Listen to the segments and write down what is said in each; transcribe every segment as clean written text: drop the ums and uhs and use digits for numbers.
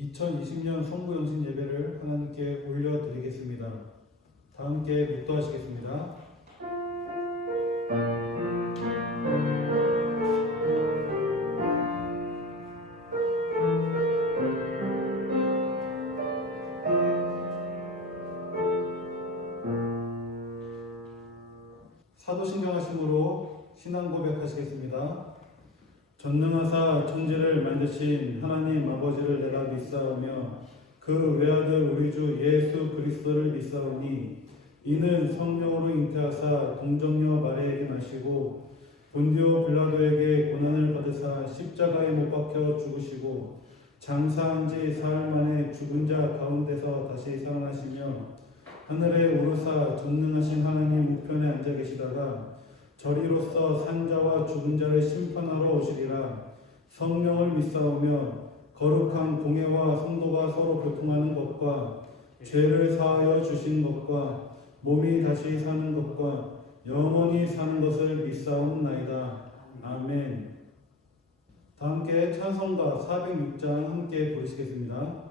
(2020년) 성부영신 예배를 하나님께 올려드리겠습니다. 다 함께 묵도하시겠습니다. 사도신경하심으로 신앙 고백하시겠습니다. 전능하사 천지를 만드신 하나님 아버지를 내가 믿사오며 그 외아들 우리 주 예수 그리스도를 믿사오니 이는 성령으로 잉태하사 동정녀 마리아에게 나시고 본디오 빌라도에게 고난을 받으사 십자가에 못 박혀 죽으시고 장사한 지 사흘 만에 죽은 자 가운데서 다시 살아나시며 하늘에 오르사 전능하신 하나님 우편에 앉아 계시다가 저리로서 산자와 죽은 자를 심판하러 오시리라. 성령을 믿사오며 거룩한 공회와 성도가 서로 교통하는 것과 죄를 사하여 주신 것과 몸이 다시 사는 것과 영원히 사는 것을 믿사옵나이다. 아멘. 다 함께 찬송가 406장 함께 부르시겠습니다.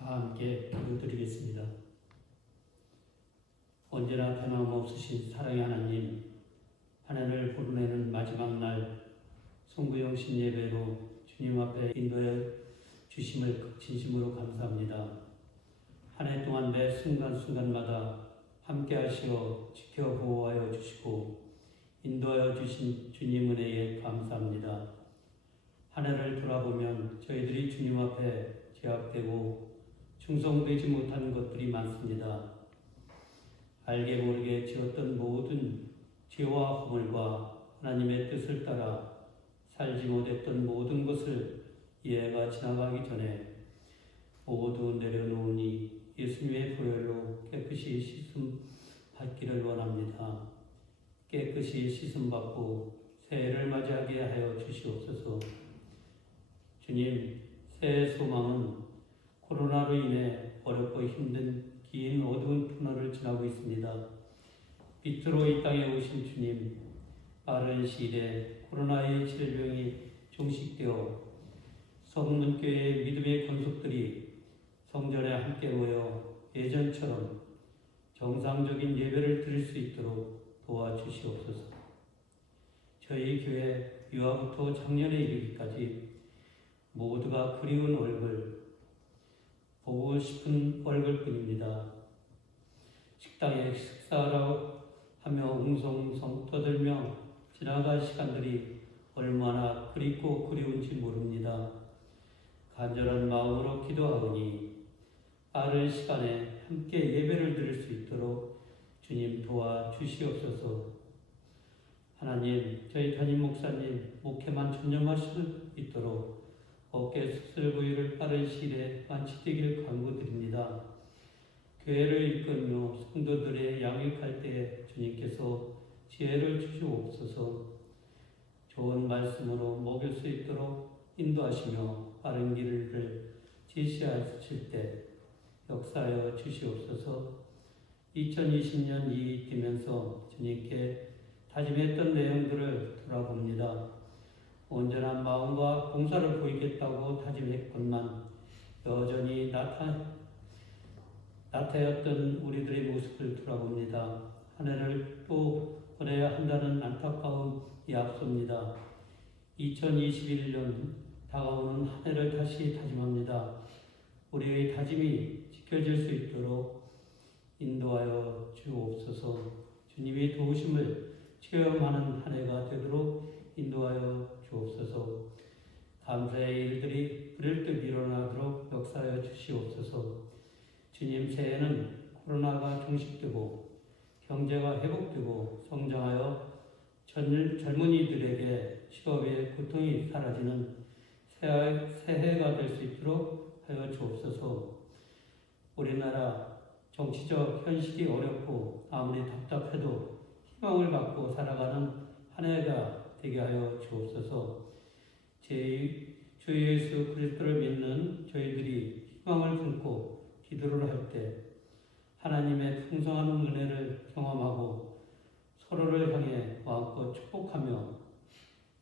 다 함께 기도드리겠습니다. 언제나 변함없으신 사랑의 하나님, 한 해를 보내는 마지막 날 송구영신 예배로 주님 앞에 인도해 주심을 진심으로 감사합니다. 한 해 동안 매 순간순간마다 함께 하시어 지켜 보호하여 주시고 인도하여 주신 주님 은혜에 감사합니다. 한 해를 돌아보면 저희들이 주님 앞에 제약되고 충성되지 못한 것들이 많습니다. 알게 모르게 지었던 모든 죄와 허물과 하나님의 뜻을 따라 살지 못했던 모든 것을 이해가 지나가기 전에 모두 내려놓으니 예수님의 보혈로 깨끗이 씻음 받기를 원합니다. 깨끗이 씻음 받고 새해를 맞이하게 하여 주시옵소서. 주님, 새해 소망은 코로나로 인해 어렵고 힘든 긴 어두운 터널을 지나고 있습니다. 빛으로 이 땅에 오신 주님, 빠른 시일에 코로나의 질병이 종식되어 성문교회의 믿음의 권속들이 성전에 함께 모여 예전처럼 정상적인 예배를 드릴 수 있도록 도와주시옵소서. 저희 교회 유아부터 작년에 이르기까지 모두가 그리운 얼굴, 보고 싶은 얼굴뿐입니다. 식당에 식사하러 하며 웅성웅성 떠들며 지나간 시간들이 얼마나 그립고 그리운지 모릅니다. 간절한 마음으로 기도하오니 빠른 시간에 함께 예배를 드릴 수 있도록 주님 도와주시옵소서. 하나님, 저희 담임 목사님 목회만 전념하실 수 있도록 어깨 수술 부위를 빠른 시일에 완치되기를 간구드립니다. 교회를 이끌며 성도들의 양육할 때 주님께서 지혜를 주시옵소서. 좋은 말씀으로 먹일 수 있도록 인도하시며 바른 길을 제시하실 때 역사하여 주시옵소서. 2020년이 되면서 주님께 다짐했던 내용들을 돌아봅니다. 온전한 마음과 봉사를 보이겠다고 다짐했건만 여전히 나태했던 우리들의 모습을 돌아봅니다. 한 해를 또 보내야 한다는 안타까움이 앞섭니다. 2021년 다가오는 한 해를 다시 다짐합니다. 우리의 다짐이 지켜질 수 있도록 인도하여 주옵소서. 주님의 도우심을 체험하는 한 해가 되도록 인도하여 주옵소서. 감사의 일들이 그럴듯 일어나도록 역사하여 주시옵소서. 주님, 새해는 코로나가 종식되고 경제가 회복되고 성장하여 젊은이들에게 취업의 고통이 사라지는 새해가 될 수 있도록 하여 주옵소서. 우리나라 정치적 현실이 어렵고 아무리 답답해도 희망을 갖고 살아가는 한 해가 되게 하여 주옵소서. 주 예수 그리스도를 믿는 저희들이 희망을 품고 기도를 할 때 하나님의 풍성한 은혜를 경험하고 서로를 향해 마음껏 축복하며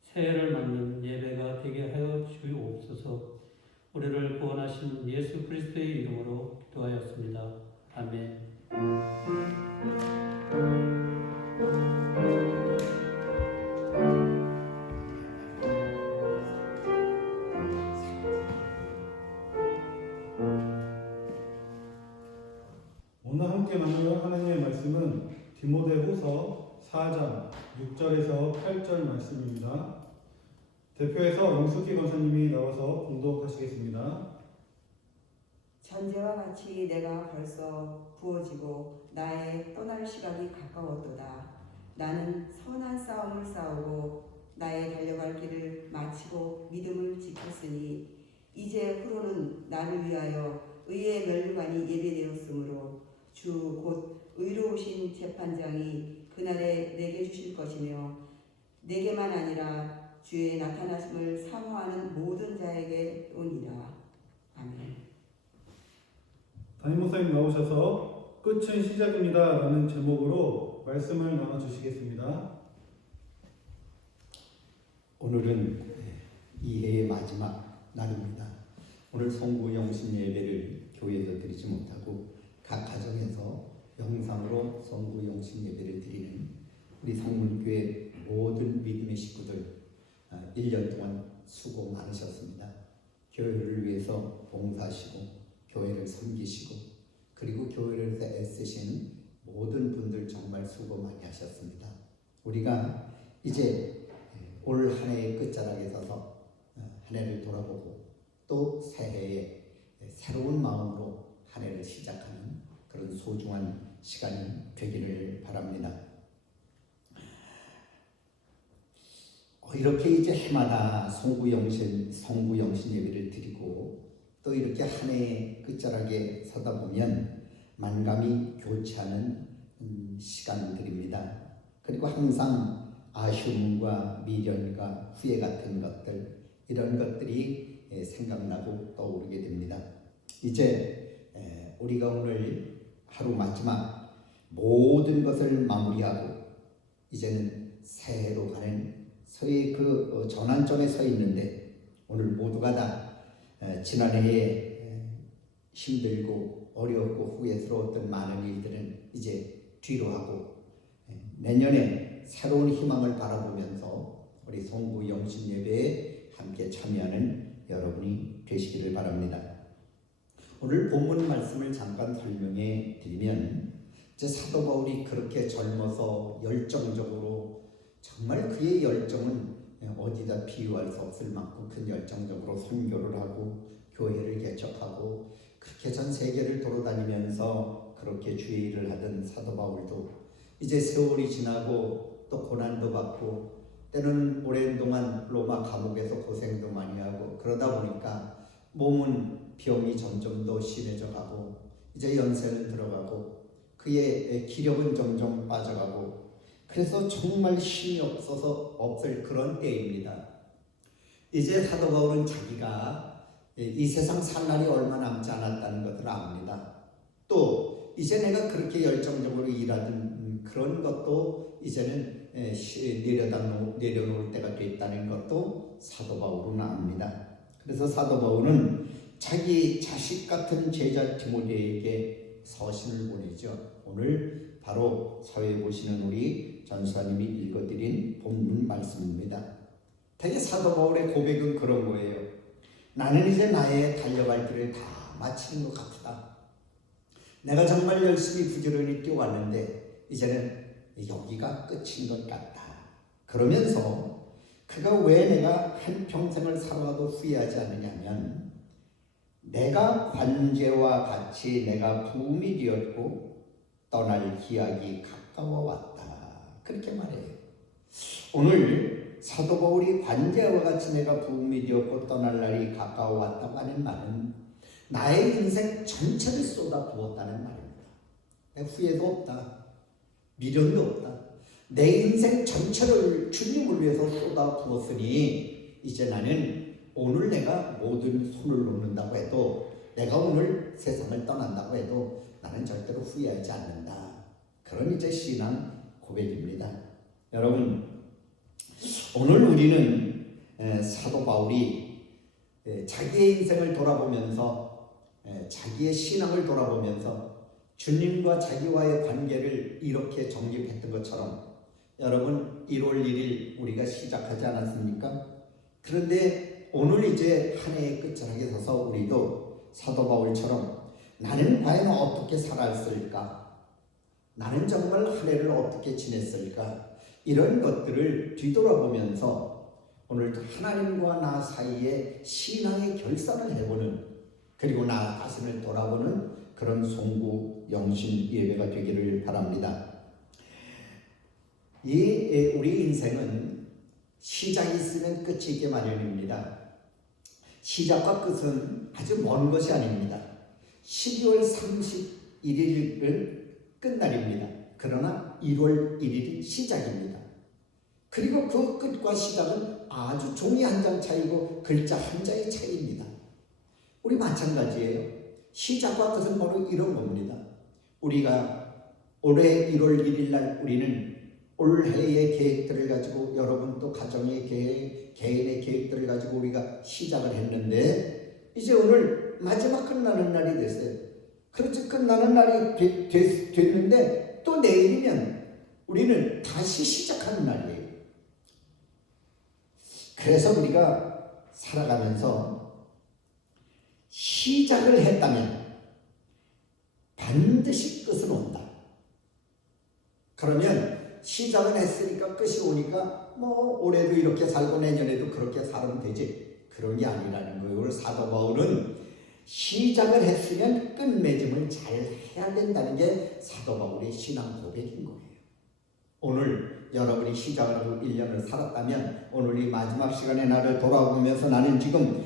새해를 맞는 예배가 되게 하여 주옵소서. 우리를 구원하신 예수 그리스도의 이름으로 기도하였습니다. 아멘. 오늘 함께 나눌 하나님의 말씀은 디모데후서 4장 6절에서 8절 말씀입니다. 대표에서 영숙기 권사님이 나와서 공독하시겠습니다. 전제와 같이 내가 벌써 부어지고 나의 떠날 시각이 가까웠도다. 나는 선한 싸움을 싸우고 나의 달려갈 길을 마치고 믿음을 지켰으니 이제 후로는 나를 위하여 의의 면류관이 예배되었으므로 주 곧 의로우신 재판장이 그날에 내게 주실 것이며 내게만 아니라 주의 나타나심을 사모하는 모든 자에게 오니라. 아멘. 담임 목사님 나오셔서 끝은 시작입니다 라는 제목으로 말씀을 나눠주시겠습니다. 오늘은 이 해의 마지막 날입니다. 오늘 송구 영신 예배를 교회에서 드리지 못하고 각 가정에서 영상으로 성구 영신 예배를 드리는 우리 성문교회 모든 믿음의 식구들 1년 동안 수고 많으셨습니다. 교회를 위해서 봉사하시고 교회를 섬기시고 그리고 교회를 위해서 애쓰신 모든 분들 정말 수고 많이 하셨습니다. 우리가 이제 올 한 해의 끝자락에 서서 한 해를 돌아보고 또 새해에 새로운 마음으로 한 해를 시작하는 그런 소중한 시간이 되기를 바랍니다. 이렇게 이제 해마다 성구영신 예배를 드리고 또 이렇게 한 해의 끝자락에 서다 보면 만감이 교차하는 시간들입니다. 그리고 항상 아쉬움과 미련과 후회 같은 것들 이런 것들이 생각나고 떠오르게 됩니다. 이제 우리가 오늘 하루 마지막 모든 것을 마무리하고 이제는 새해로 가는 서의 그 전환점에 서 있는데 오늘 모두가 다 지난해에 힘들고 어려웠고 후회스러웠던 많은 일들은 이제 뒤로 하고 내년에 새로운 희망을 바라보면서 우리 성구 영신 예배에 함께 참여하는 여러분이 되시기를 바랍니다. 오늘 본문 말씀을 잠깐 설명해 드리면 이제 사도 바울이 그렇게 젊어서 열정적으로 정말 그의 열정은 어디다 비유할 수 없을 만큼 큰 열정적으로 선교를 하고 교회를 개척하고 그렇게 전 세계를 돌아다니면서 그렇게 주의 일을 하던 사도 바울도 이제 세월이 지나고 또 고난도 받고 때는 오랜 동안 로마 감옥에서 고생도 많이 하고 그러다 보니까 몸은 병이 점점 더 심해져 가고 이제 연세는 들어가고 그의 기력은 점점 빠져가고 그래서 정말 힘이 없을 그런 때입니다. 이제 사도 바울은 자기가 이 세상 살 날이 얼마 남지 않았다는 것을 압니다. 또 이제 내가 그렇게 열정적으로 일하던 그런 것도 이제는 내려놓을 때가 됐다는 것도 사도 바울은 압니다. 그래서 사도 바울은 자기 자식 같은 제자 디모데에게 서신을 보내죠. 오늘 바로 서에 보시는 우리 전사님이 읽어드린 본문 말씀입니다. 되게 사도 바울의 고백은 그런 거예요. 나는 이제 나의 달려갈 길을 다 마치는 것 같다. 내가 정말 열심히 부지런히 뛰어왔는데 이제는 여기가 끝인 것 같다. 그러면서 그가 왜 내가 한평생을 살아와도 후회하지 않느냐면 내가 관제와 같이 내가 부음이 되었고 떠날 기약이 가까워왔다. 그렇게 말해요. 오늘 사도 바울이 관제와 같이 내가 부음이 되었고 떠날 날이 가까워왔다고 하는 말은 나의 인생 전체를 쏟아 부었다는 말입니다. 후회도 없다. 미련도 없다. 내 인생 전체를 주님을 위해서 쏟아 부었으니 이제 나는 오늘 내가 모든 손을 놓는다고 해도 내가 오늘 세상을 떠난다고 해도 나는 절대로 후회하지 않는다. 그런 이제 신앙 고백입니다. 여러분 오늘 우리는 사도 바울이 자기의 인생을 돌아보면서 자기의 신앙을 돌아보면서 주님과 자기와의 관계를 이렇게 정립했던 것처럼 여러분 1월 1일 우리가 시작하지 않았습니까? 그런데 오늘 이제 한 해의 끝자락에 서서 우리도 사도 바울처럼 나는 과연 어떻게 살았을까? 나는 정말 한 해를 어떻게 지냈을까? 이런 것들을 뒤돌아보면서 오늘 하나님과 나 사이에 신앙의 결산을 해보는 그리고 나 자신을 돌아보는 그런 송구 영신 예배가 되기를 바랍니다. 우리 인생은 시작이 있으면 끝이 있게 마련입니다. 시작과 끝은 아주 먼 것이 아닙니다. 12월 31일은 끝날입니다. 그러나 1월 1일이 시작입니다. 그리고 그 끝과 시작은 아주 종이 한 장 차이고 글자 한 자의 차이입니다. 우리 마찬가지예요. 시작과 끝은 바로 이런 겁니다. 우리가 올해 1월 1일 날 우리는 올해의 계획들을 가지고 여러분 또 가정의 계획, 개인의 계획들을 가지고 우리가 시작을 했는데 이제 오늘 마지막 끝나는 날이 됐어요. 그렇지, 끝나는 날이 됐는데 또 내일이면 우리는 다시 시작하는 날이에요. 그래서 우리가 살아가면서 시작을 했다면 반드시 끝은 온다. 그러면 시작을 했으니까 끝이 오니까 뭐 올해도 이렇게 살고 내년에도 그렇게 살면 되지, 그런 게 아니라는 거예요. 오늘 사도 바울은 시작을 했으면 끝맺음을 잘 해야 된다는 게 사도 바울의 신앙 고백인 거예요. 오늘 여러분이 시작을 하고 1년을 살았다면 오늘 이 마지막 시간에 나를 돌아보면서 나는 지금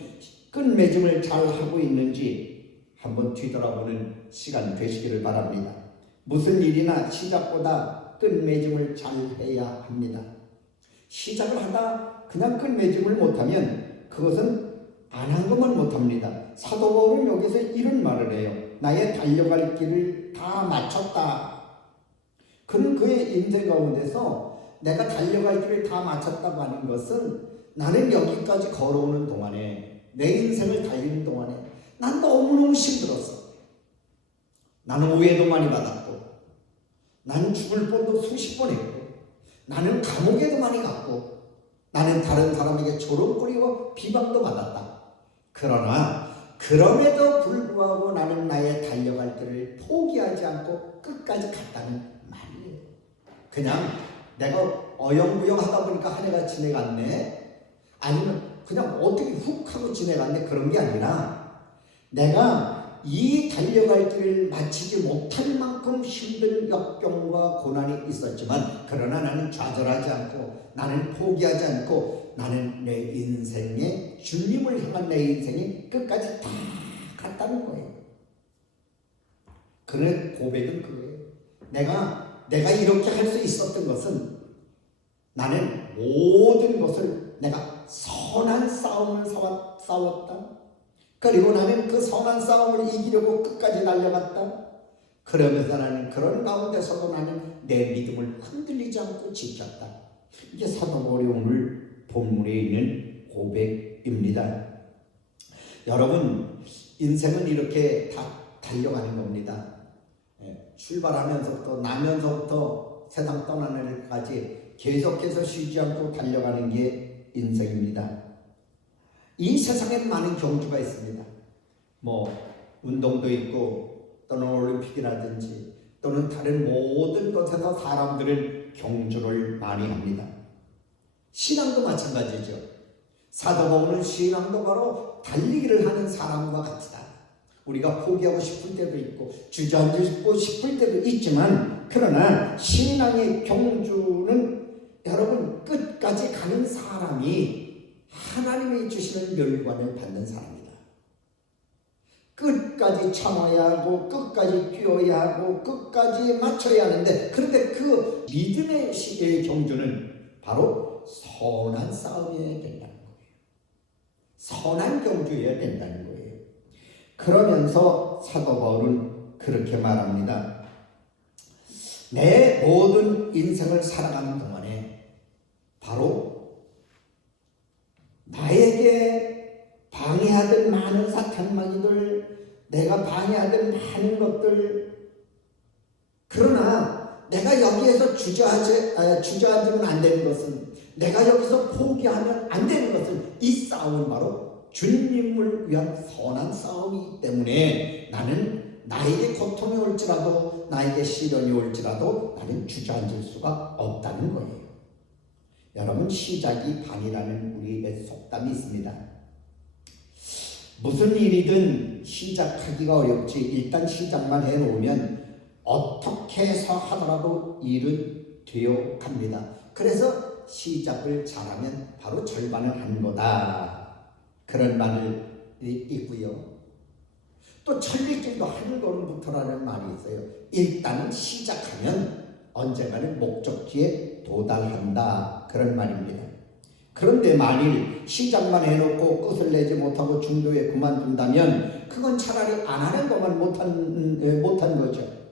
끝맺음을 잘 하고 있는지 한번 뒤돌아보는 시간 되시기를 바랍니다. 무슨 일이나 시작보다 끝맺음을 잘 해야 합니다. 시작을 하다 그냥 끝맺음을 못하면 그것은 안 한 것만 못합니다. 사도 바울은 여기서 이런 말을 해요. 나의 달려갈 길을 다 마쳤다. 그는 그의 인생 가운데서 내가 달려갈 길을 다 마쳤다고 하는 것은 나는 여기까지 걸어오는 동안에, 내 인생을 달리는 동안에 난 너무너무 힘들었어. 나는 오해도 많이 받았고, 나는 죽을 뻔도 수십 번 했고, 나는 감옥에도 많이 갔고, 나는 다른 사람에게 조롱거리고 비방도 받았다. 그러나 그럼에도 불구하고 나는 나의 달려갈 길을 포기하지 않고 끝까지 갔다는 말이에요. 그냥 내가 어영부영 하다 보니까 한 해가 지내갔네, 아니면 그냥 어떻게 훅 하고 지내갔네, 그런 게 아니라 내가 이 달려갈 길을 마치지 못할 만큼 힘든 역경과 고난이 있었지만, 그러나 나는 좌절하지 않고, 나는 포기하지 않고, 나는 내 인생에 주님을 향한 내 인생이 끝까지 다 갔다는 거예요. 그런 고백은 그거예요. 내가 이렇게 할 수 있었던 것은 나는 모든 것을 내가 선한 싸움을 싸웠다. 그리고 나는 그 선한 싸움을 이기려고 끝까지 달려갔다. 그러면서 나는 그런 가운데서도 나는 내 믿음을 흔들리지 않고 지켰다. 이게 사도 바울이 오늘 본문에 있는 고백입니다. 여러분, 인생은 이렇게 다 달려가는 겁니다. 출발하면서부터 나면서부터 세상 떠나는 날까지 계속해서 쉬지 않고 달려가는 게 인생입니다. 이 세상에는 많은 경주가 있습니다. 뭐 운동도 있고, 또는 올림픽이라든지 또는 다른 모든 것에서 사람들은 경주를 많이 합니다. 신앙도 마찬가지죠. 사도 바울은 신앙도 바로 달리기를 하는 사람과 같다. 우리가 포기하고 싶을 때도 있고 주저앉고 싶을 때도 있지만, 그러나 신앙의 경주는 여러분 끝까지 가는 사람이 하나님이 주시는 멸관을 받는 사람이다. 끝까지 참아야 하고, 끝까지 뛰어야 하고, 끝까지 맞춰야 하는데, 그런데 그 믿음의 시대의 경주는 바로 선한 싸움이어야 된다는 거예요. 선한 경주여야 된다는 거예요. 그러면서 사도 바울은 그렇게 말합니다. 내 모든 인생을 살아가는 동안에 바로 나에게 방해하던 많은 사탄마귀들, 내가 방해하던 많은 것들, 그러나 내가 여기에서 주저앉으면 안 되는 것은, 내가 여기서 포기하면 안 되는 것은, 이 싸움은 바로 주님을 위한 선한 싸움이기 때문에 나는 나에게 고통이 올지라도, 나에게 시련이 올지라도 나는 주저앉을 수가 없다는 거예요. 여러분, 시작이 반이라는 우리의 속담이 있습니다. 무슨 일이든 시작하기가 어렵지, 일단 시작만 해놓으면 어떻게 해서 하더라도 일은 되어 갑니다. 그래서 시작을 잘하면 바로 절반을 한 거다, 그런 말이 있고요. 또 천리길도 한 걸음부터라는 말이 있어요. 일단은 시작하면 언젠가는 목적지에 도달한다, 그런 말입니다. 그런데 만일 시작만 해놓고 끝을 내지 못하고 중도에 그만둔다면 그건 차라리 안 하는 것만 못한 거죠.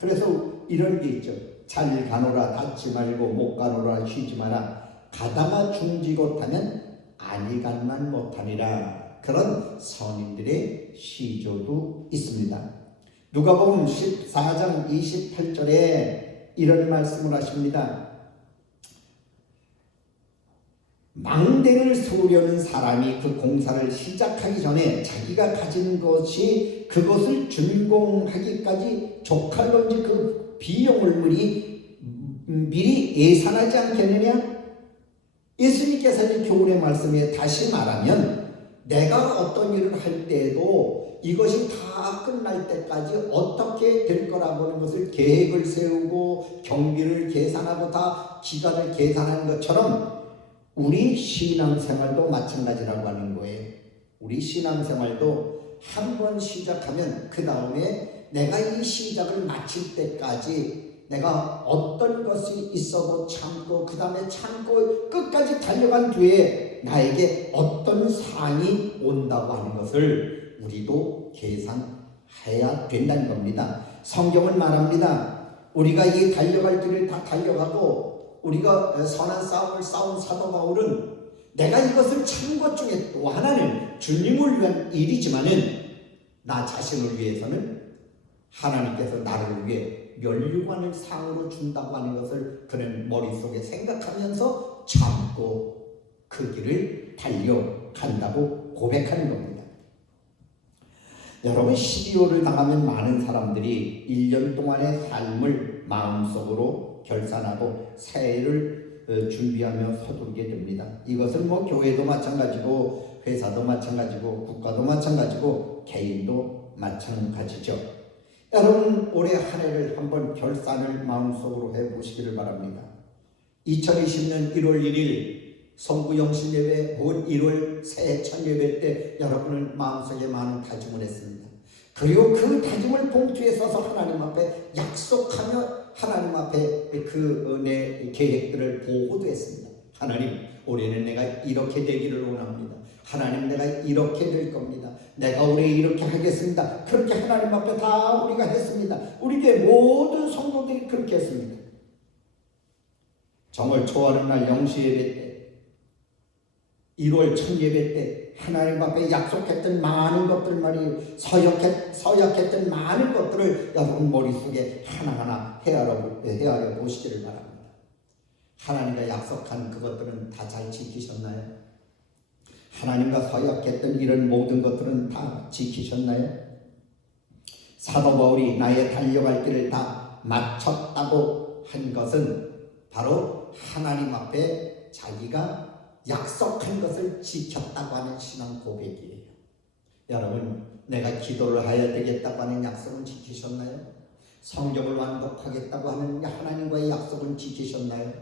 그래서 이런 게 있죠. 잘 가노라 닫지 말고, 못 가노라 쉬지 마라. 가다가 중지고 타면 아니간만 못하니라. 그런 선인들의 시조도 있습니다. 누가복음 14장 28절에 이런 말씀을 하십니다. 망대를 세우려는 사람이 그 공사를 시작하기 전에 자기가 가진 것이 그것을 준공하기까지 족할런지 그 비용을 미리 예산하지 않겠느냐? 예수님께서 이 교훈의 말씀에 다시 말하면 내가 어떤 일을 할 때에도 이것이 다 끝날 때까지 어떻게 될 거라고 하는 것을 계획을 세우고 경비를 계산하고 다 기간을 계산하는 것처럼 우리 신앙생활도 마찬가지라고 하는 거예요. 우리 신앙생활도 한 번 시작하면 그 다음에 내가 이 시작을 마칠 때까지 내가 어떤 것이 있어도 참고 그 다음에 참고 끝까지 달려간 뒤에 나에게 어떤 상이 온다고 하는 것을 우리도 계산해야 된다는 겁니다. 성경은 말합니다. 우리가 이 달려갈 길을 다 달려가고 우리가 선한 싸움을 싸운 사도 바울은 내가 이것을 참은 것 중에 또 하나는 주님을 위한 일이지만은 나 자신을 위해서는 하나님께서 나를 위해 면류관을 상으로 준다고 하는 것을 그는 머릿속에 생각하면서 참고 그 길을 달려간다고 고백하는 겁니다. 여러분 12호를 당하면 많은 사람들이 1년 동안의 삶을 마음속으로 결산하고 새해를 준비하며 서두르게 됩니다. 이것은 교회도 마찬가지고 회사도 마찬가지고 국가도 마찬가지고 개인도 마찬가지죠. 여러분 올해 한 해를 한번 결산을 마음속으로 해보시기를 바랍니다. 2020년 1월 1일 성부영신 예배, 곧 1월 새해 첫 예배 때 여러분은 마음속에 많은 다짐을 했습니다. 그리고 그 다짐을 봉투에 써서 하나님 앞에 약속하며 하나님 앞에 그 내 계획들을 보고도 했습니다. 하나님, 올해는 내가 이렇게 되기를 원합니다. 하나님, 내가 이렇게 될 겁니다. 내가 올해 이렇게 하겠습니다. 그렇게 하나님 앞에 다 우리가 했습니다. 우리 교회 모든 성도들이 그렇게 했습니다. 정월 초하는 날 영시 예배 때 1월 첫 예배 때 하나님 앞에 약속했던 많은 것들 말이에요. 서약했던 많은 것들을 여러분 머릿속에 하나하나 헤아려 보시기를 바랍니다. 하나님과 약속한 그것들은 다 잘 지키셨나요? 하나님과 서약했던 이런 모든 것들은 다 지키셨나요? 사도 바울이 나의 달려갈 길을 다 마쳤다고 한 것은 바로 하나님 앞에 자기가 약속한 것을 지켰다고 하는 신앙 고백이에요. 여러분, 내가 기도를 해야 되겠다고 하는 약속은 지키셨나요? 성경을 완독하겠다고 하는 하나님과의 약속은 지키셨나요?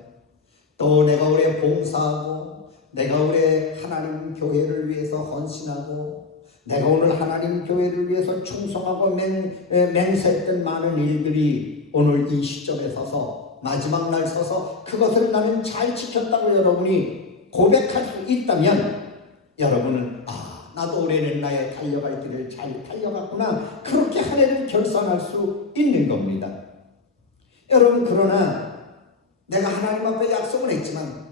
또 내가 올해 봉사하고 내가 올해 하나님 교회를 위해서 헌신하고 내가 오늘 하나님 교회를 위해서 충성하고 맹세했던 많은 일들이 오늘 이 시점에 서서 마지막 날 서서 그것을 나는 잘 지켰다고 여러분이 고백할 수 있다면 여러분은 나도 올해는 나의 달려갈 길을 잘 달려갔구나 그렇게 한 해를 결산할 수 있는 겁니다. 여러분 그러나 내가 하나님 앞에 약속을 했지만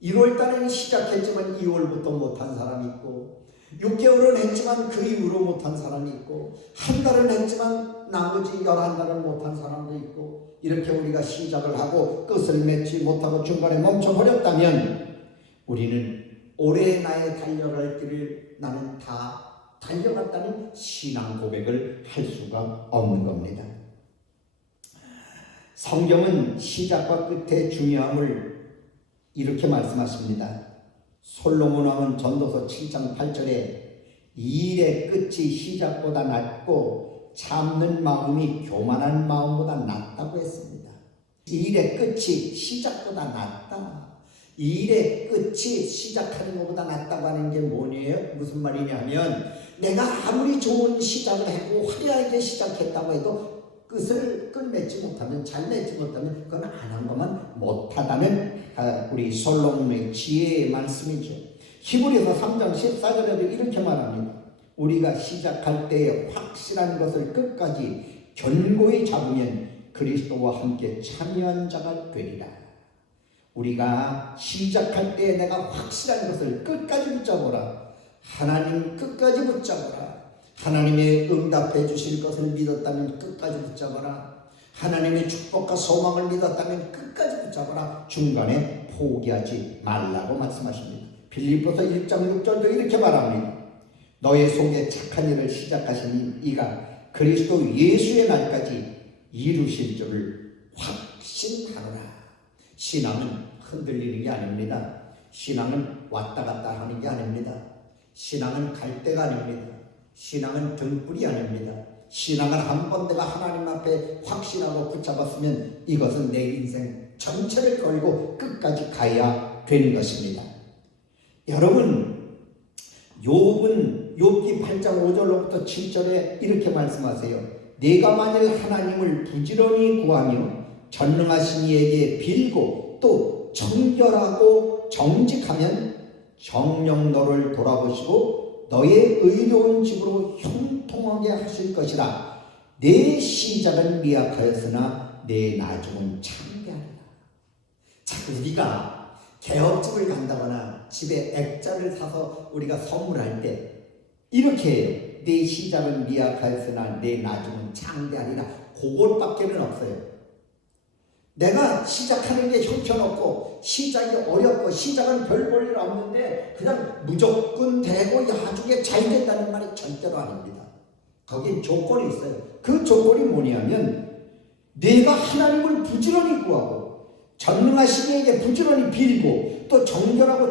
1월달에는 시작했지만 2월부터 못한 사람이 있고 6개월은 했지만 그 이후로 못한 사람이 있고 한 달은 했지만 나머지 11달은 못한 사람도 있고 이렇게 우리가 시작을 하고 끝을 맺지 못하고 중간에 멈춰버렸다면 우리는 올해 나의 달려갈 길을 나는 다 달려갔다는 신앙 고백을 할 수가 없는 겁니다. 성경은 시작과 끝의 중요함을 이렇게 말씀하십니다. 솔로몬 왕은 전도서 7장 8절에 이 일의 끝이 시작보다 낫고 참는 마음이 교만한 마음보다 낫다고 했습니다. 이 일의 끝이 시작보다 낫다. 이 일의 끝이 시작하는 것보다 낫다고 하는 게 뭐예요? 무슨 말이냐면 내가 아무리 좋은 시작을 하고 화려하게 시작했다고 해도 끝을 끝맺지 못하면 잘 맺지 못하면 그건 안 한 것만 못하다는 우리 솔로몬의 지혜의 말씀이죠. 히브리서 3장 14절에도 이렇게 말합니다. 우리가 시작할 때에 확실한 것을 끝까지 견고히 잡으면 그리스도와 함께 참여한 자가 되리라. 우리가 시작할 때 내가 확실한 것을 끝까지 붙잡아라. 하나님 끝까지 붙잡아라. 하나님의 응답해 주실 것을 믿었다면 끝까지 붙잡아라. 하나님의 축복과 소망을 믿었다면 끝까지 붙잡아라. 중간에 포기하지 말라고 말씀하십니다. 빌립보서 1장 6절도 이렇게 말합니다. 너의 속에 착한 일을 시작하신 이가 그리스도 예수의 날까지 이루실 줄을 확신하노라. 신앙은 흔들리는 게 아닙니다. 신앙은 왔다 갔다 하는 게 아닙니다. 신앙은 갈 데가 아닙니다. 신앙은 등불이 아닙니다. 신앙을 한 번 내가 하나님 앞에 확신하고 붙잡았으면 이것은 내 인생 전체를 걸고 끝까지 가야 되는 것입니다. 여러분, 욥기 8장 5절로부터 7절에 이렇게 말씀하세요. 내가 만일 하나님을 부지런히 구하며 전능하신 이에게 빌고 또 정결하고 정직하면 정녕 너를 돌아보시고 너의 의로운 집으로 형통하게 하실 것이라. 내 시작은 미약하였으나 내 나중은 창대하리라. 자, 우리가 개업집을 간다거나 집에 액자를 사서 우리가 선물할 때 이렇게 내 시작은 미약하였으나 내 나중은 창대하리라. 그것밖에는 없어요. 내가 시작하는 게 형편없고 시작이 어렵고 시작은 별 볼 일 없는데 그냥 무조건 되고 나중에 잘 된다는 말이 절대로 아닙니다. 거긴 조건이 있어요. 그 조건이 뭐냐면 내가 하나님을 부지런히 구하고 전능하신 이에게 부지런히 빌고 또 정결하고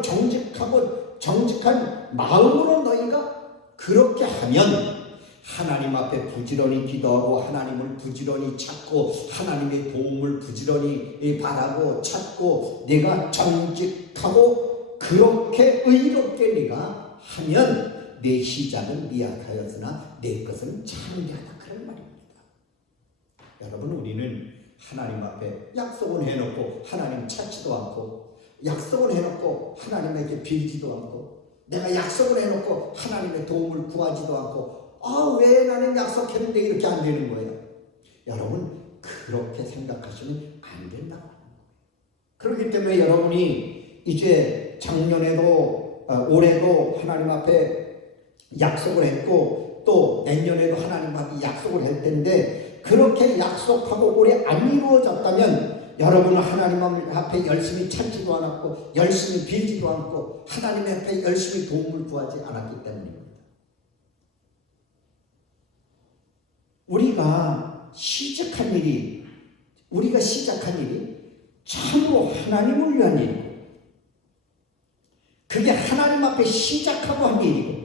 정직한 마음으로 너희가 그렇게 하면 하나님 앞에 부지런히 기도하고 하나님을 부지런히 찾고 하나님의 도움을 부지런히 바라고 찾고 내가 정직하고 그렇게 의롭게 네가 하면 내 시작은 미약하였으나 내 것은 창대하다. 그런 말입니다. 여러분, 우리는 하나님 앞에 약속은 해놓고 하나님 찾지도 않고 약속은 해놓고 하나님에게 빌지도 않고 내가 약속을 해놓고 하나님의 도움을 구하지도 않고 왜 나는 약속했는데 이렇게 안 되는 거예요? 여러분, 그렇게 생각하시면 안 된다고 하는 거예요. 그렇기 때문에 여러분이 이제 작년에도 올해도 하나님 앞에 약속을 했고 또 내년에도 하나님 앞에 약속을 할 텐데 그렇게 약속하고 올해 안 이루어졌다면 여러분은 하나님 앞에 열심히 찾지도 않았고 열심히 빌지도 않고 하나님 앞에 열심히 도움을 구하지 않았기 때문입니다. 우리가 시작한 일이 참으로 하나님을 위한 일이고 그게 하나님 앞에 시작하고 한 일이고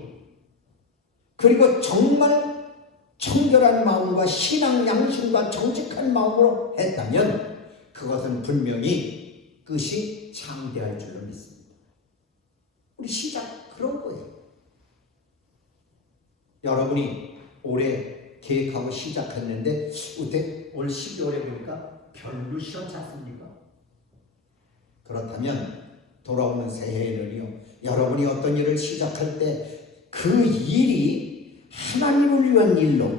그리고 정말 청결한 마음과 신앙 양심과 정직한 마음으로 했다면 그것은 분명히 끝이 창대할 줄로 믿습니다. 우리 시작 그런 거예요. 여러분이 올해 계획하고 시작했는데 어때? 올 12월에 보니까 별로 시원치 않습니까? 그렇다면 돌아오는 새해에는요, 여러분이 어떤 일을 시작할 때 그 일이 하나님을 위한 일로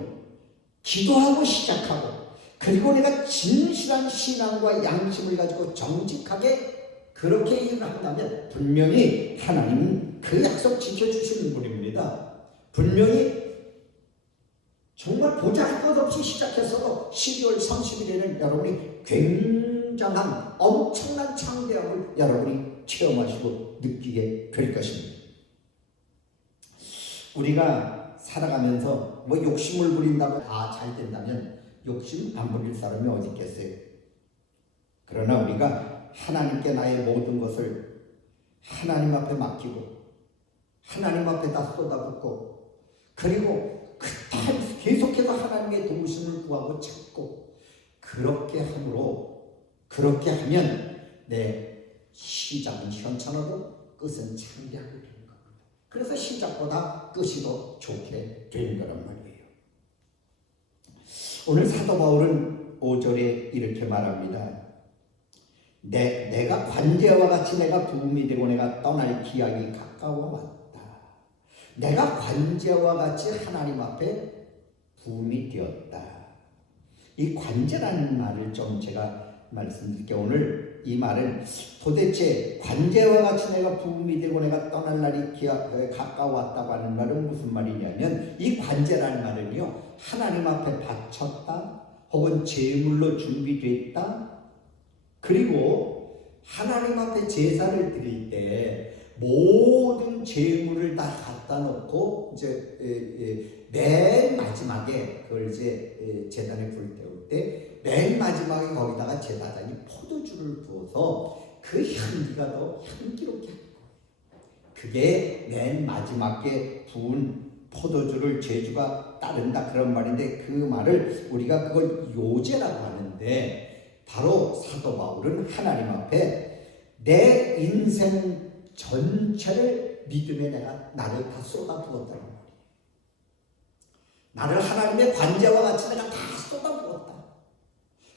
기도하고 시작하고 그리고 내가 진실한 신앙과 양심을 가지고 정직하게 그렇게 일을 한다면 분명히 하나님은 그 약속 지켜주시는 분입니다. 분명히 정말 보잘 것 없이 시작했어도 12월 30일에는 여러분이 굉장한 엄청난 창대함을 여러분이 체험하시고 느끼게 될 것입니다. 우리가 살아가면서 욕심을 부린다고 다 잘 된다면 욕심 안 부릴 사람이 어디 있겠어요? 그러나 우리가 하나님께 나의 모든 것을 하나님 앞에 맡기고 하나님 앞에 다 쏟아붓고 그리고 계속해서 하나님의 도우심을 구하고 찾고 그렇게 하면 내 시작은 현찮아도 끝은 창대하게 되는 겁니다. 그래서 시작보다 끝이 더 좋게 되는 거란 말이에요. 오늘 사도 바울은 5절에 이렇게 말합니다. 내가 관제와 같이 내가 부음이 되고 내가 떠날 기약이 가까워 왔다. 내가 관제와 같이 하나님 앞에 부음이 되었다. 이 관제라는 말을 좀 제가 말씀드릴게요. 오늘 이 말은 도대체 관제와 같이 내가 부음이 되고 내가 떠날 날이 가까웠다고 하는 말은 무슨 말이냐면, 이 관제라는 말은요, 하나님 앞에 바쳤다 혹은 제물로 준비됐다, 그리고 하나님 앞에 제사를 드릴 때 모든 제물을 다 갖다 놓고 이제 맨 마지막에 그걸 이제 제단에 불 때울 때 맨 마지막에 거기다가 제사장이 포도주를 부어서 그 향기가 더 향기롭게 하는 거예요. 그게 맨 마지막에 부은 포도주를 제주가 따른다 그런 말인데, 그 말을 우리가 그걸 요제라고 하는데, 바로 사도 바울은 하나님 앞에 내 인생 전체를 믿음에 내가 나를 다 쏟아부었다는 말이에요. 나를 하나님의 관제와 같이 내가 다 쏟아부었다.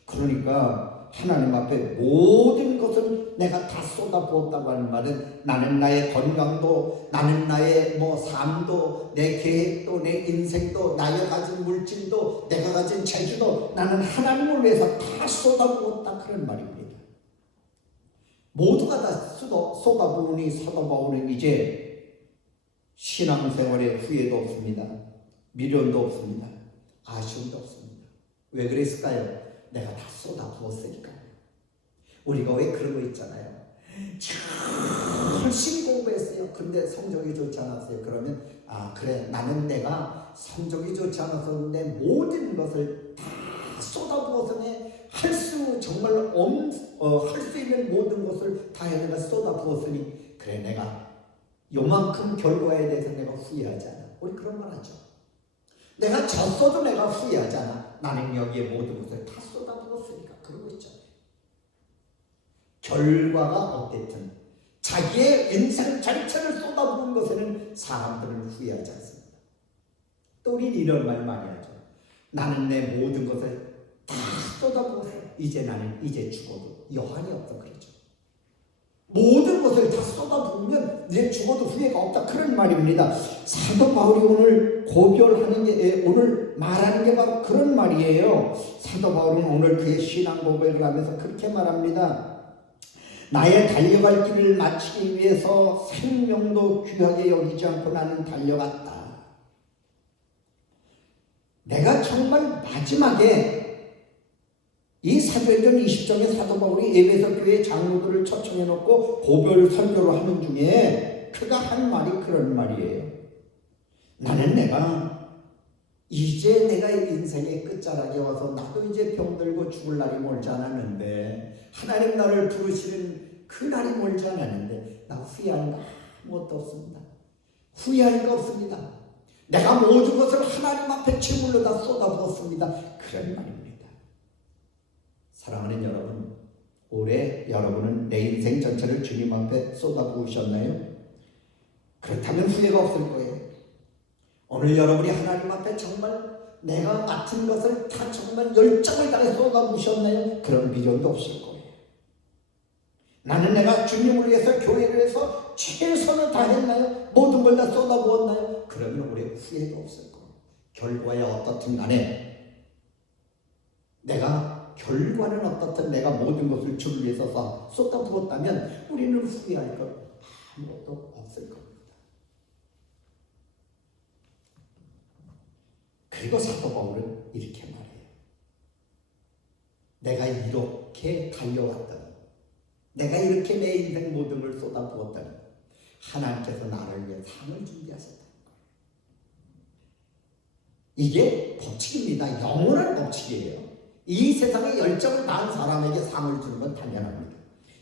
그러니까 하나님 앞에 모든 것을 내가 다 쏟아부었다고 하는 말은, 나는 나의 건강도, 나는 나의 삶도, 내 계획도, 내 인생도, 나의 가진 물질도, 내가 가진 재주도 나는 하나님을 위해서 다 쏟아부었다 그런 말입니다. 모두가 다 쏟아부으니 사도 바울은 이제 신앙생활에 후회도 없습니다. 미련도 없습니다. 아쉬움도 없습니다. 왜 그랬을까요? 내가 다 쏟아부었으니까요. 우리가 왜 그런 거 있잖아요. 열심히 공부했어요. 근데 성적이 좋지 않았어요. 그러면 그래, 나는 내가 성적이 좋지 않았었는데 모든 것을 다 쏟아부어서 정말 할 수 있는 모든 것을 다 내가 쏟아부었으니, 그래, 내가 요만큼 결과에 대해서 내가 후회하지 않아. 우리 그런 말 하죠. 내가 졌어도 내가 후회하지 않아. 나는 여기에 모든 것을 다 쏟아부었으니까. 그러고 있잖아요. 결과가 어땠든 자기의 인생 전체를 쏟아부은 것에는 사람들은 후회하지 않습니다. 또 우리는 이런 말 많이 하죠. 나는 내 모든 것을 다 쏟아부었어. 이제 죽어도 여한이 없어. 그러죠. 모든 것을 다 쏟아부으면 이제 죽어도 후회가 없다 그런 말입니다. 사도 바울이 오늘 고별하는 게, 오늘 말하는 게 바로 그런 말이에요. 사도 바울은 오늘 그의 신앙 고백을 하면서 그렇게 말합니다. 나의 달려갈 길을 마치기 위해서 생명도 귀하게 여기지 않고 나는 달려갔다. 내가 정말 마지막에 이 사도행전 20장에 사도 바울이 에베소 교회 장로들을 초청해 놓고 고별 설교를 하는 중에 그가 한 말이 그런 말이에요. 나는 이제 내가 인생의 끝자락에 와서 나도 이제 병들고 죽을 날이 멀지 않았는데, 하나님 나를 부르시는 그 날이 멀지 않았는데 나 후회하는 거 아무것도 없습니다. 후회할 거 없습니다. 내가 모든 것을 하나님 앞에 제물로 다 쏟아부었습니다. 그런 말입니다. 사랑하는 여러분, 올해 여러분은 내 인생 전체를 주님 앞에 쏟아부으셨나요? 그렇다면 후회가 없을 거예요. 오늘 여러분이 하나님 앞에 정말 내가 맡은 것을 다 정말 열정을 다해 쏟아부으셨나요? 그런 미련도 없을 거예요. 나는 내가 주님을 위해서, 교회를 위해서 최선을 다했나요? 모든 걸 다 쏟아부었나요? 그러면 우리 후회도 없을 거예요. 결과에 어떻든 간에 결과는 어떻든 내가 모든 것을 주를 위해서 쏟아부었다면 우리는 후회할 것 아무것도 없을 겁니다. 그리고 사도 바울은 이렇게 말해요. 내가 이렇게 달려왔다니, 내가 이렇게 내 인생 모든 걸 쏟아부었다니 하나님께서 나를 위해 상을 준비하셨다는 거예요. 이게 법칙입니다. 영원한 법칙이에요. 이 세상에 열정을 다한 사람에게 상을 주는 건 당연합니다.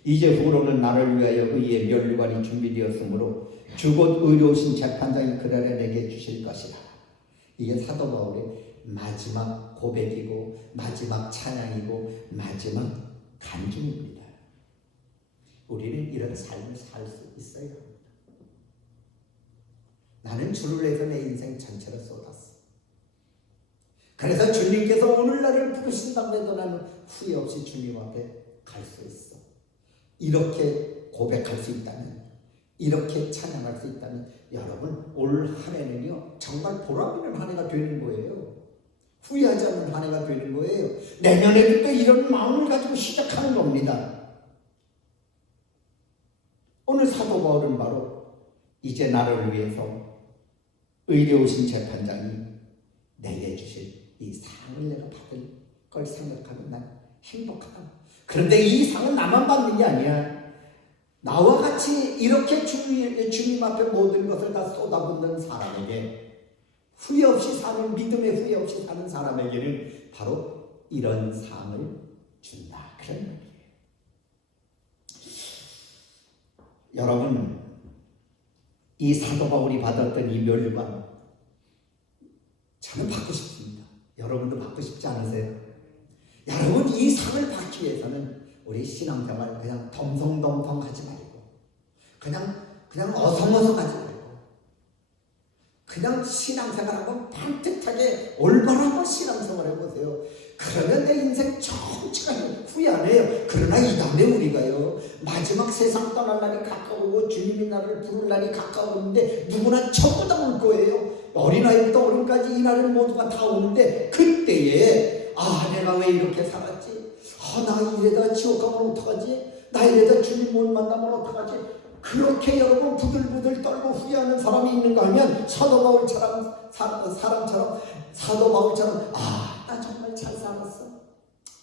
이제 후로는 나를 위하여 의의 면류관이 준비되었으므로 주곧 의로우신 재판장이 그날에 내게 주실 것이라. 이게 사도 바울의 마지막 고백이고 마지막 찬양이고 마지막 간증입니다. 우리는 이런 삶을 살 수 있어야 합니다. 나는 주를 위해서 내 인생 전체를 쏟았어. 그래서 주님께서 오늘 나를 부르신다고 해도 나는 후회 없이 주님 앞에 갈 수 있어. 이렇게 고백할 수 있다면, 이렇게 찬양할 수 있다면 여러분 올 한 해는요 정말 보람있는 한 해가 되는 거예요. 후회하지 않는 한 해가 되는 거예요. 내년에도 또 이런 마음을 가지고 시작하는 겁니다. 바울은 바로 이제 나를 위해서 의로우신 재판장이 내게 주실 이 상을 내가 받을 걸 생각하면 난 행복하다. 그런데 이 상은 나만 받는 게 아니야. 나와 같이 이렇게 주님 앞에 모든 것을 다 쏟아붓는 사람에게, 후회 없이 사는, 믿음의 후회 없이 사는 사람에게는 바로 이런 상을 준다. 그런 말이에요. 여러분, 이 사도 바울이 받았던 이 멸관, 저는 받고 싶습니다. 여러분도 받고 싶지 않으세요? 여러분, 이 상을 받기 위해서는 우리 신앙생활 그냥 덤성덤성 하지 말고, 그냥 어성어성하지 말고, 그냥 신앙생활하고 반듯하게 올바른 신앙생활 해보세요. 그러면 내 인생 전체가 후회 안 해요. 그러나 이 다음에 우리가요, 마지막 세상 떠날 날이 가까우고 주님이 나를 부를 날이 가까웠는데 누구나 전부 다 올 거예요. 어린아이부터 어른까지 이 날은 모두가 다 오는데, 그때에 내가 왜 이렇게 살았지? 나 이래다 지옥 가면 어떡하지? 나 이래다 주님 못 만나면 어떡하지? 그렇게 여러분 부들부들 떨고 후회하는 사람이 있는가 하면 사도 바울처럼 나 정말 잘 살았어.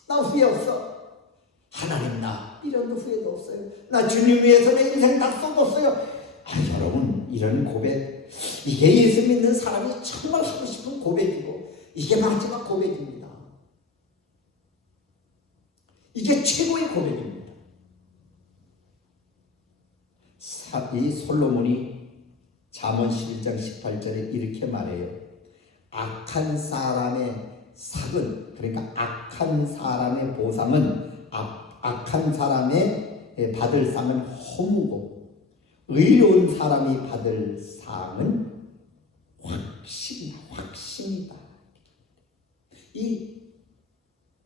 나 후회 없어. 하나님 나 이런 후회도 없어요. 나 주님 위해서 내 인생 다 쏟았어요. 여러분, 이런 고백, 이게 예수 믿는 사람이 정말 하고 싶은 고백이고, 이게 마지막 고백입니다. 이게 최고의 고백입니다. 이 솔로몬이 잠언 11장 18절에 이렇게 말해요. 악한 사람의 삭은, 그러니까 악한 사람의 보상은, 악한 사람의 받을 상은 허무고, 의로운 사람이 받을 상은 확신이다. 이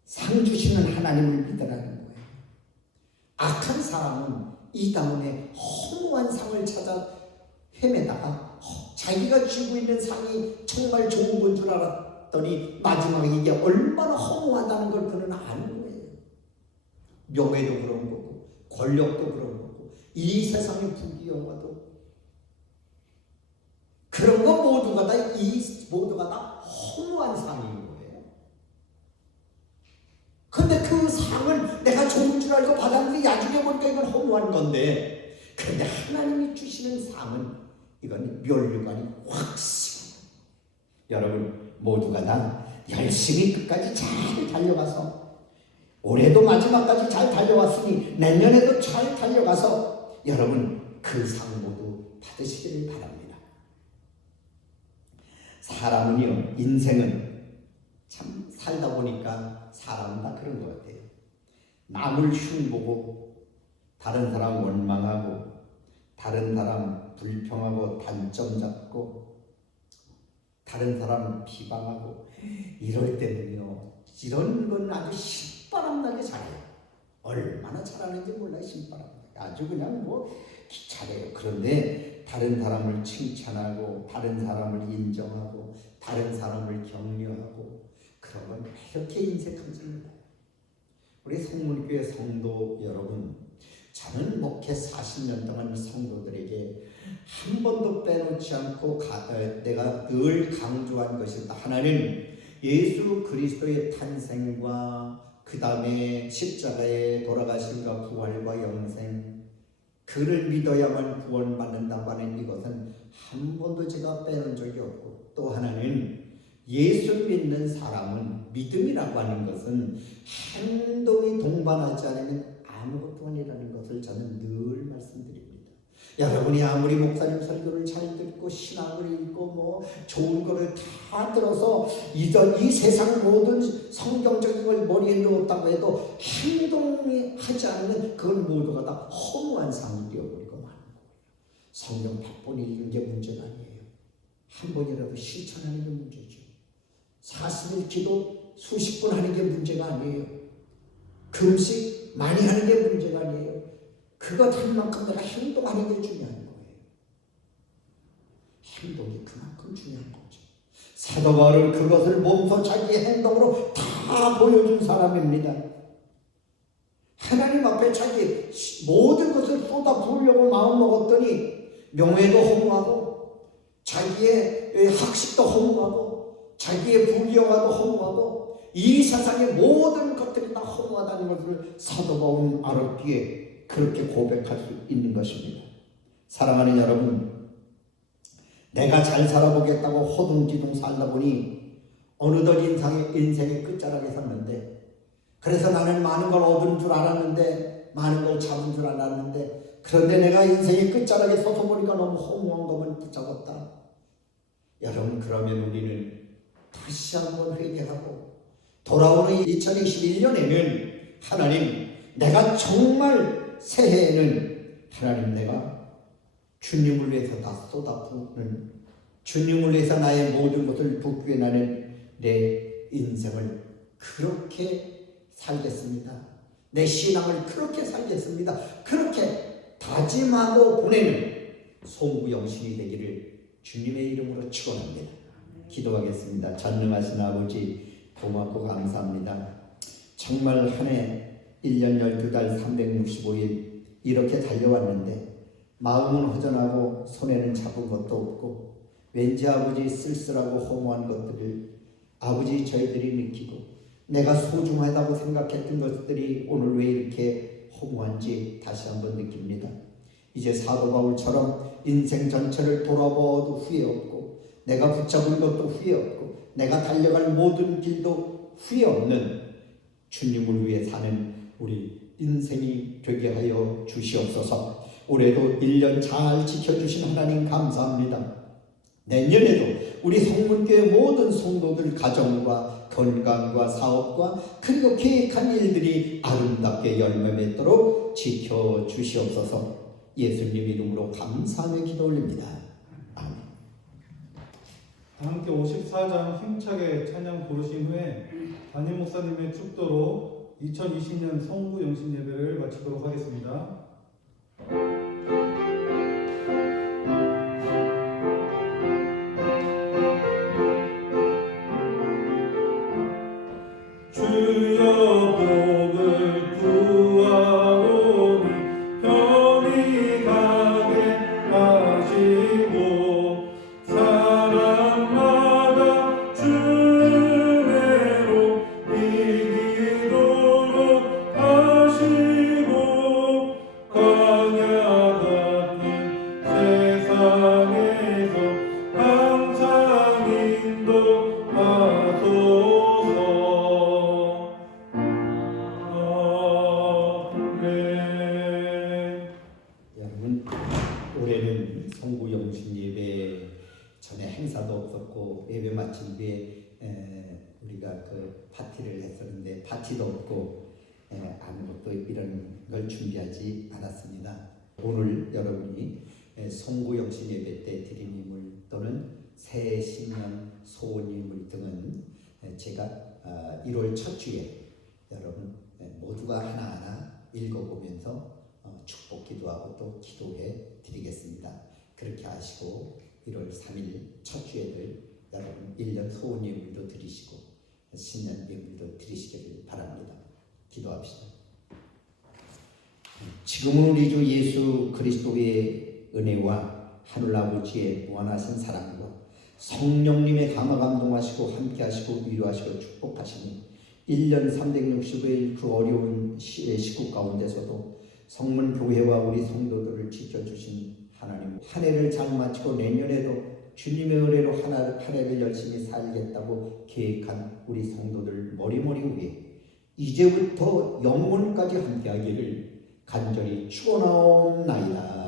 상 주시는 하나님을 믿으라는 거예요. 악한 사람은 이 다음에 허무한 상을 찾아 헤매다가 자기가 쥐고 있는 상이 정말 좋은 건 줄 알았더니 마지막에 이게 얼마나 허무하다는 걸 그는 아는 거예요. 명예도 그런 거고, 권력도 그런 거고, 이 세상의 부귀영화도 그런 거 모두가 다 허무한 상인 거예요. 근데 그 상을 내가 좋은 줄 알고 받았는데 나중에 보니까 이건 허무한 건데, 그런데 하나님이 주시는 상은 이건 멸류관이 확실해요. 여러분 모두가 다 열심히 끝까지 잘 달려가서, 올해도 마지막까지 잘 달려왔으니 내년에도 잘 달려가서 여러분 그 상 모두 받으시기를 바랍니다. 사람은요, 인생은 참 살다 보니까 사람은 다 그런 것 같아요. 남을 흉보고, 다른 사람 원망하고, 다른 사람 불평하고, 단점 잡고, 다른 사람 비방하고, 이럴 때는요, 이런 건 아주 신바람나게 잘해요. 얼마나 잘하는지 몰라요. 신바람나게 아주 그냥 잘해요. 그런데 다른 사람을 칭찬하고, 다른 사람을 인정하고, 다른 사람을 격려하고, 그러면 이렇게 인색한 줄 몰라요. 우리 성문교회 성도 여러분, 저는 목회 40년 동안 성도들에게 한 번도 빼놓지 않고 내가 늘 강조한 것이다. 하나는 예수 그리스도의 탄생과 그 다음에 십자가에 돌아가심과 부활과 영생, 그를 믿어야만 구원받는다고 하는 이것은 한 번도 제가 빼놓은 적이 없고, 또 하나는 예수 믿는 사람은, 믿음이라고 하는 것은 행동이 동반하지 않으면 아무것도 아니라는 것을 저는 늘 말씀드립니다. 여러분이 아무리 목사님 설교를 잘 듣고 신학을 읽고 좋은 거를 다 들어서 이 세상 모든 성경적인 걸 머리에 넣었다고 해도 행동이 하지 않으면 그건 모두가 다 허무한 상이 되어버리고 마는 거예요. 성경 100번 읽는 게 문제가 아니에요. 한 번이라도 실천하는 게 문제죠. 40일 기도 수십 번 하는 게 문제가 아니에요. 금식 많이 하는 게 문제가 아니에요. 그것 한 만큼 내가 행동하는 게 중요한 거예요. 행동이 그만큼 중요한 거죠. 사도 바울은 그것을 몸소 자기의 행동으로 다 보여준 사람입니다. 하나님 앞에 자기 모든 것을 쏟아 부으려고 마음먹었더니 명예도 허무하고 자기의 학식도 허무하고 자기의 부귀영화도 허무하고 이 세상의 모든 것들이 다 허무하다는 것을 사도 바울은 알았기에 그렇게 고백할 수 있는 것입니다. 사랑하는 여러분, 내가 잘 살아보겠다고 허둥지둥 살다 보니 어느덧 인생의 끝자락에 섰는데, 그래서 나는 많은 걸 얻은 줄 알았는데, 많은 걸 잡은 줄 알았는데, 그런데 내가 인생의 끝자락에 서서 보니까 너무 허무한 것만 붙잡았다. 여러분, 그러면 우리는 다시 한번 회개하고 돌아오는 2021년에는 하나님, 내가 정말 새해에는 하나님, 내가 주님을 위해서 다 쏟아부는, 주님을 위해서 나의 모든 것을 붓게 나는 내 인생을 그렇게 살겠습니다. 내 신앙을 그렇게 살겠습니다. 그렇게 다짐하고 보내는 송구영신이 되기를 주님의 이름으로 축원합니다. 기도하겠습니다. 전능하신 아버지, 고맙고 감사합니다. 정말 한 해 1년 12달 365일 이렇게 달려왔는데 마음은 허전하고 손에는 잡은 것도 없고 왠지 아버지 쓸쓸하고 허무한 것들을 아버지 저희들이 느끼고 내가 소중하다고 생각했던 것들이 오늘 왜 이렇게 허무한지 다시 한번 느낍니다. 이제 사도 바울처럼 인생 전체를 돌아보아도 후회 없고 내가 붙잡은 것도 후회 없고 내가 달려갈 모든 길도 후회 없는 주님을 위해 사는 우리 인생이 되게 하여 주시옵소서. 올해도 1년 잘 지켜주신 하나님 감사합니다. 내년에도 우리 성문교회 모든 성도들 가정과 건강과 사업과 그리고 계획한 일들이 아름답게 열매 맺도록 지켜주시옵소서. 예수님 이름으로 감사하며 기도 올립니다. 아멘. 다 함께 54장 힘차게 찬양 부르신 후에 담임 목사님의 축도로 2020년 성부 영신 예배를 마치도록 하겠습니다. 주여 복을 구하오니 편히 가게 하시고 사람마다 주내로 이기도록 하시고 광야 같은 세상에서 항상 인도하소서. 여러분, 올해는 성구영신 예배 전에 행사도 없었고 예배 마친 뒤에 우리가 그 파티를 했었는데 파티도 없고 아무것도 이런 걸 준비하지 않았습니다. 오늘 여러분이 성구영신 예배 때 드린 인물 또는 새해 신년 소원 인물 등은 제가 1월 첫 주에 여러분 모두가 하나하나 읽어보면서 축복 기도하고 또 기도해 드리겠습니다. 그렇게 하시고 1월 3일 첫 주에들 여러분 1년 소원 예물도 드리시고 신년 예물도 드리시기를 바랍니다. 기도합시다. 지금은 우리 주 예수 그리스도의 은혜와 하늘아버지의 무한하신 사랑과 성령님의 감화 감동하시고 함께하시고 위로하시고 축복하시니 1년 365일 그 어려운 시국 가운데서도 성문교회와 우리 성도들을 지켜주신 하나님, 한 해를 잘 마치고 내년에도 주님의 은혜로 한 해를 열심히 살겠다고 계획한 우리 성도들 머리머리 위에 이제부터 영원까지 함께하기를 간절히 축원하옵나이다.